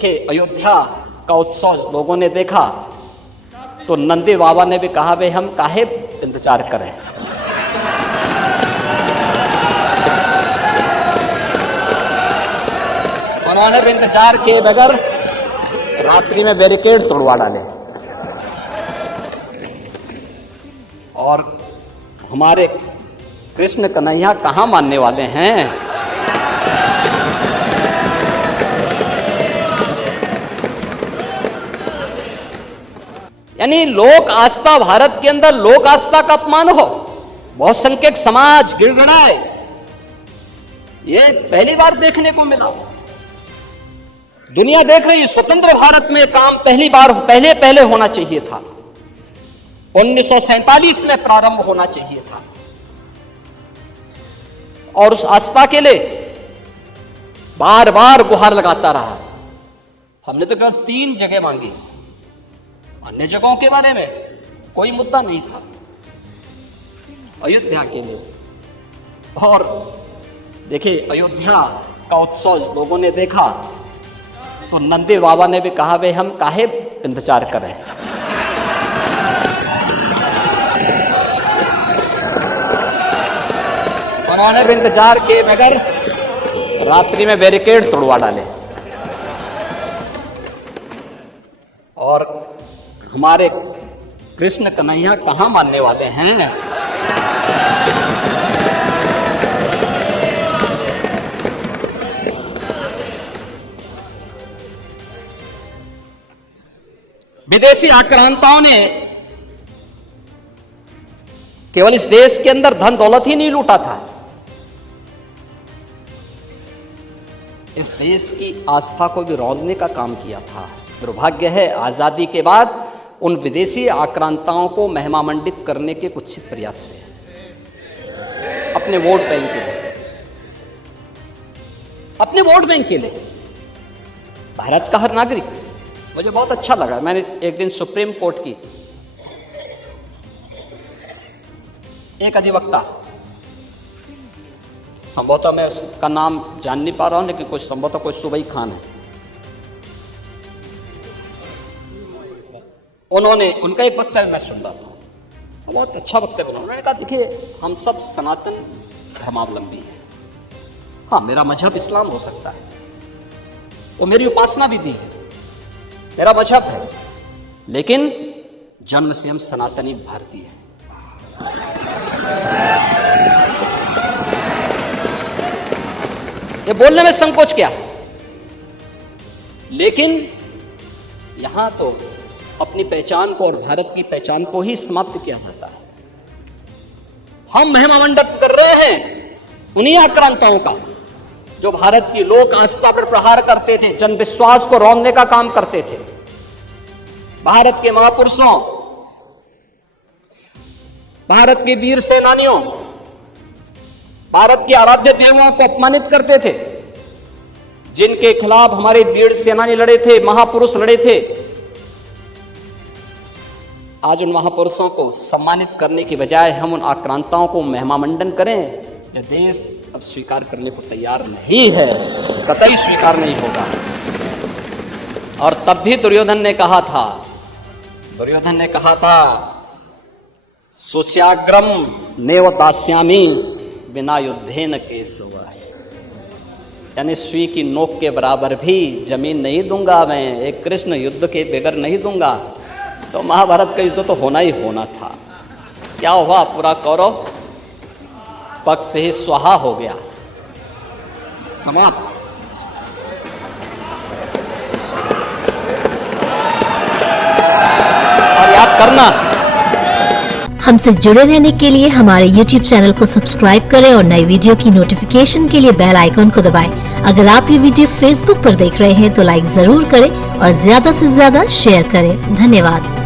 देखिए, अयोध्या का उत्सव लोगों ने देखा तो नंदी बाबा ने भी कहा, भाई हम काहे इंतजार करें। उन्होंने भी इंतजार किए बगैर रात्रि में बैरिकेड तोड़वा डाले और हमारे कृष्ण कन्हैया कहाँ मानने वाले हैं। यानी लोक आस्था, भारत के अंदर लोक आस्था का अपमान हो, बहुसंख्यक समाज गिड़गिड़ाए, ये पहली बार देखने को मिला। दुनिया देख रही, स्वतंत्र भारत में काम पहली बार पहले होना चाहिए था, 1947 में प्रारंभ होना चाहिए था। और उस आस्था के लिए बार बार गुहार लगाता रहा। हमने तो केवल 3 जगह मांगी, अन्य जगहों के बारे में कोई मुद्दा नहीं था। अयोध्या के लिए, और देखिए, अयोध्या का उत्सव लोगों ने देखा तो नंदी बाबा ने भी कहा, भाई हम काहे इंतजार करें। उन्होंने भी इंतजार किए बगैर रात्रि में बैरिकेड तोड़वा डाले और हमारे कृष्ण कन्हैया कहाँ मानने वाले हैं। विदेशी आक्रांताओं ने केवल इस देश के अंदर धन दौलत ही नहीं लूटा था, इस देश की आस्था को भी रौंदने का काम किया था। दुर्भाग्य है, आजादी के बाद उन विदेशी आक्रांताओं को महिमामंडित करने के कुत्सित प्रयास हुए अपने वोट बैंक के लिए, अपने वोट बैंक के लिए। भारत का हर नागरिक, मुझे बहुत अच्छा लगा, मैंने एक दिन सुप्रीम कोर्ट की एक अधिवक्ता, संभवतः मैं उसका नाम जान नहीं पा रहा हूं, लेकिन कुछ संभवतः कोई सुबई खान है, उन्होंने उनका एक वक्तव्य मैं सुन रहा था, बहुत अच्छा वक्तव्य बना। उन्होंने कहा, देखिए हम सब सनातन धर्मावलंबी हैं, हाँ मेरा मजहब इस्लाम हो सकता है, वो मेरी उपासना विधि है, मेरा मजहब है, लेकिन जन्म से हम सनातनी भारतीय हैं। ये बोलने में संकोच क्या, लेकिन यहां तो अपनी पहचान को और भारत की पहचान को ही समाप्त किया जाता है। हम महिमामंडन कर रहे हैं उन्हीं आक्रांताओं का जो भारत की लोक आस्था पर प्रहार करते थे, जन विश्वास को रौंदने का काम करते थे। भारत के महापुरुषों, भारत के वीर सेनानियों, भारत के आराध्य देवों को अपमानित करते थे, जिनके खिलाफ हमारे वीर सेनानी लड़े थे, महापुरुष लड़े थे। आज उन महापुरुषों को सम्मानित करने की बजाय हम उन आक्रांताओं को महिमामंडन करें, यह देश अब स्वीकार करने को तैयार नहीं है, कतई स्वीकार नहीं होगा। और तब भी दुर्योधन ने कहा था, सुच्याग्रम नेव दास्यामि बिना युद्धेन केशव, यानी सुई की नोक के बराबर भी जमीन नहीं दूंगा मैं, एक कृष्ण युद्ध के बगैर नहीं दूंगा। तो महाभारत का युद्ध तो होना ही होना था। क्या हुआ, पूरा कौरव पक्ष से ही स्वाहा हो गया, समाप्त। और याद करना, हमसे जुड़े रहने के लिए हमारे YouTube चैनल को सब्सक्राइब करें और नई वीडियो की नोटिफिकेशन के लिए बेल आइकन को दबाएं। अगर आप ये वीडियो Facebook पर देख रहे हैं तो लाइक जरूर करें और ज्यादा से ज्यादा शेयर करें। धन्यवाद।